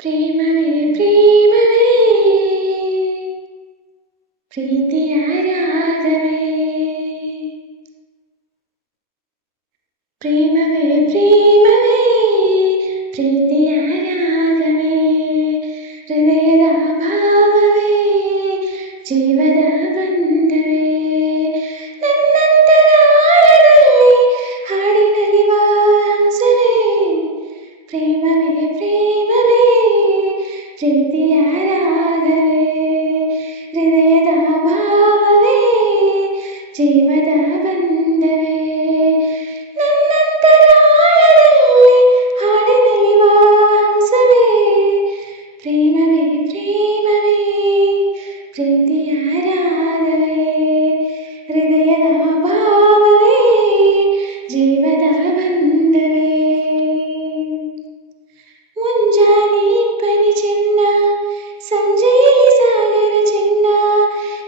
ಪ್ರೇಮವೇ ಪ್ರೇಮವೇ ಪ್ರೀತಿಯ ರಾಗವೇ ಪ್ರೇಮವೇ ಪ್ರೇಮವೇ ಪ್ರೀತಿಯ ರಾಗವೇ ಹೃದಯದ ಭಾವವೇ ಜೀವದ ಬಂಧವೇ ನನ್ನಂತರಾಳದಲ್ಲಿ ಹಾಡಿನಲ್ಲಿ ವಾಸವೇ ಪ್ರೇಮವೇ ಪ್ರೇಮವೇ ಪ್ರೀತಿಯ ರಾಗವೇ ಹೃದಯದ ಭಾವವೇ ಜೀವದ ಬಂಧವೇ ನನ್ನಂತರಾಳದಲ್ಲಿ ಹಾಡಿನಲ್ಲಿ ವಾಸವೇ ಪ್ರೇಮವೇ ಪ್ರೇಮವೇ ಪ್ರೀತಿಯ ರಾಗವೇ ಹೃದಯದ ಭಾವವೇ ಜೀವದ ಬಂಧವೇ ಮುಂಜಾನೆ ಪನಿ ಚಿನ್ನ ಸಂಜೆಯಲ್ಲಿ ಸಾಗರ ಚಿನ್ನ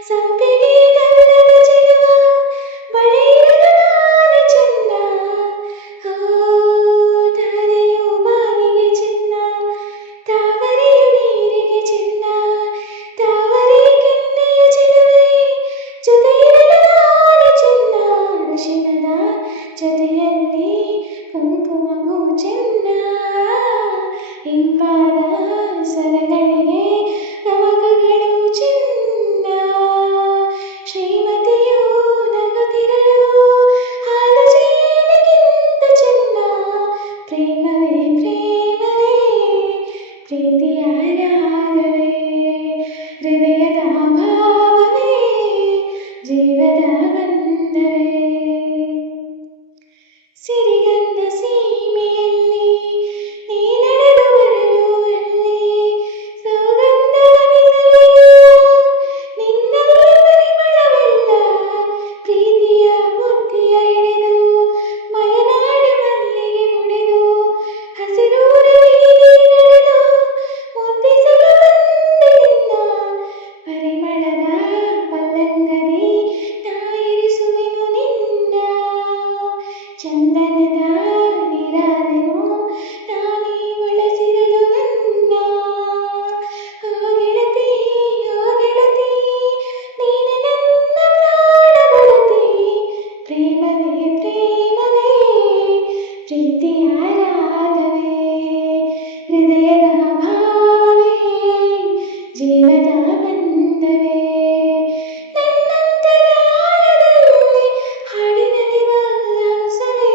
ಸಂಪಿಗೆ ಗಲ್ಲದ ಚೆಲುವ ಮಳೆಯಿರದ ನಾದ ಚಿನ್ನ ತಾರೆಯು ಬಾನಿಗೆ ಚಿನ್ನ ತಾವರೆಯು ನೀರಿಗೆ ಚಿನ್ನ ತಾವರೆ ಕೆನ್ನೆಯ ಚೆಲುವೆ ಜೊತೆಯಿರಲು ನಾದ ಚಿನ್ನ ಅರಿಶಿಣದ ಜೊತೆಯಲ್ಲಿ ಕುಂಕುಮವು ಚಿನ್ನ ಇಂಪಾದ ಸರಗಳಿಗೆ ನಮಕಗಳು ಚಿನ್ನ ಶ್ರೀಮತಿಯು ನಗುತ್ತಿರಲು ಹಾಲು ಜೇನಿಗಿಂತ ಚಿನ್ನ ಪ್ರೇಮವೇ ಪ್ರೇಮವೇ ಪ್ರೀತಿಯ ರಾಗವೇ ಹೃದಯದ ಭಾವವೇ ಜೀವದ ಬಂಧವೇ ಸಿರಿಗಂಧ ಸೀಮೆಯಲ್ಲಿ ನೀ ನಡೆದು ಬರಲು ಅಲ್ಲಿ ಸುಗಂಧದ ನಿನ್ನಲ್ಲಿ ಪರಿಮಳವೆಲ್ಲ ಪ್ರೀತಿಯ ಬುದ್ಧಿಯ ಹಿಡಿದು ಮಲೆನಾಡು ಮಲ್ಲಿಗೆ ಮುಡಿದು ಹಸಿರೂರ ಬೀದಿ ನಡೆದು ಮುದ್ದಿಸಲು ಬಂದೆನಿನ್ನ ಪರಿಮಳದ ಪಲ್ಲಂಗದಿ ನಾ ಇರಿಸುವೆನು ನಿನ್ನ ಚಂದನದ ನೀರಾದೆನು ನಾನೀ ಒಳಸಿರಲು ನನ್ನ ಓ ಗೆಳತಿ ನೀನೆ ನನ್ನ ಪ್ರಾಣದೊಡತಿ ಪ್ರೇಮವೇ ಪ್ರೇಮವೇ ಪ್ರೀತಿಯ ರಾಗವೇ ಹೃದಯದ ಭಾವವೇ ಜೀವದ ಬಂಧವೇ ನನ್ನಂತರಾಳದಲ್ಲಿ ಹಾಡಿನಲ್ಲಿ ವಾಸವೇ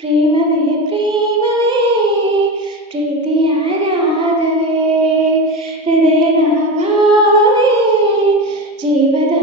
ಪ್ರೇಮವೇ ಪ್ರೇಮವೇ ಪ್ರೀತಿಯ ರಾಗವೇ ಹೃದಯದ ಭಾವವೇ ಜೀವದ